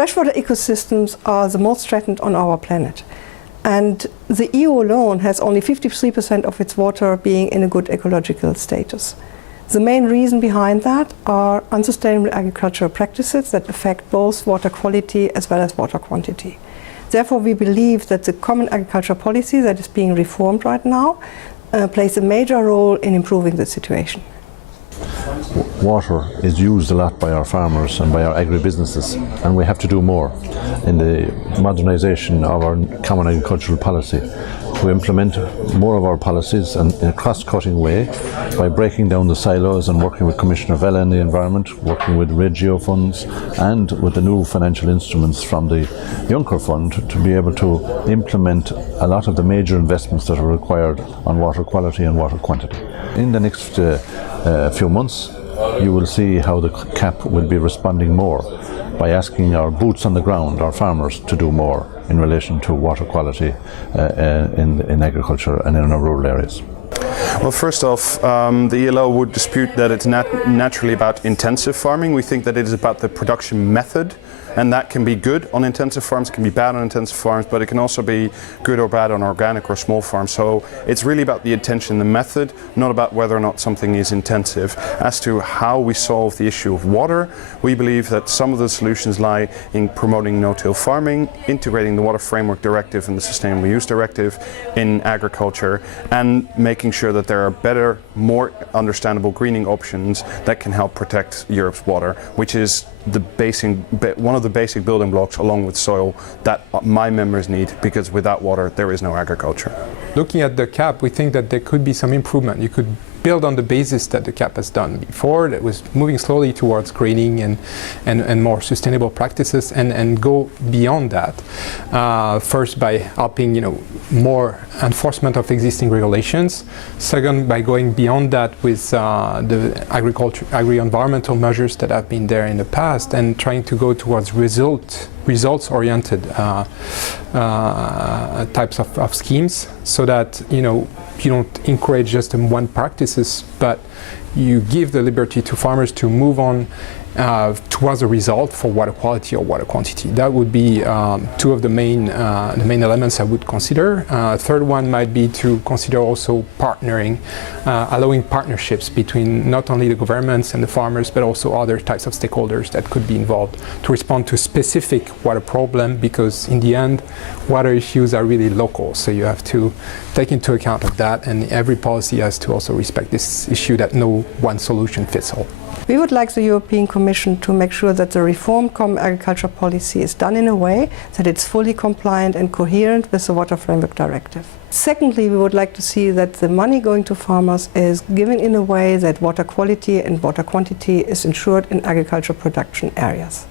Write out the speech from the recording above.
Freshwater ecosystems are the most threatened on our planet. And the EU alone has only 53% of its water being in a good ecological status. The main reason behind that are unsustainable agricultural practices that affect both water quality as well as water quantity. Therefore, we believe that the common agricultural policy that is being reformed right now plays a major role in improving the situation. Water is used a lot by our farmers and by our agribusinesses, and we have to do more in the modernisation of our common agricultural policy to implement more of our policies in a cross-cutting way by breaking down the silos and working with Commissioner Vella in the environment, working with Regio funds and with the new financial instruments from the Juncker Fund to be able to implement a lot of the major investments that are required on water quality and water quantity. In the next few months, you will see how the CAP will be responding more by asking our boots on the ground, our farmers, to do more in relation to water quality in agriculture and in our rural areas. Well, first off, the ELO would dispute that it's naturally about intensive farming. We think that it is about the production method, and that can be good on intensive farms, can be bad on intensive farms, but it can also be good or bad on organic or small farms. So it's really about the intention, the method, not about whether or not something is intensive. As to how we solve the issue of water, we believe that some of the solutions lie in promoting no-till farming, integrating the Water Framework Directive and the Sustainable Use Directive in agriculture, and making sure that there are better, more understandable greening options that can help protect Europe's water, which is one of the basic building blocks, along with soil, that my members need, because without water there is no agriculture. Looking at the CAP, we think that there could be some improvement. You could build on the basis that the CAP has done before, that was moving slowly towards greening and more sustainable practices, and go beyond that. First, by helping more enforcement of existing regulations. Second, by going beyond that with the agri-environmental measures that have been there in the past, and trying to go towards results-oriented types of schemes, so that you don't encourage just one practices, but you give the liberty to farmers to move on towards a result for water quality or water quantity. That would be two of the main elements I would consider. Third one might be to consider also partnering, allowing partnerships between not only the governments and the farmers, but also other types of stakeholders that could be involved to respond to specific water problem, because in the end, water issues are really local. So you have to take into account of that, and every policy has to also respect this issue that no one solution fits all. We would like the European Commission to make sure that the reformed common agricultural policy is done in a way that it's fully compliant and coherent with the Water Framework Directive. Secondly, we would like to see that the money going to farmers is given in a way that water quality and water quantity is ensured in agricultural production areas.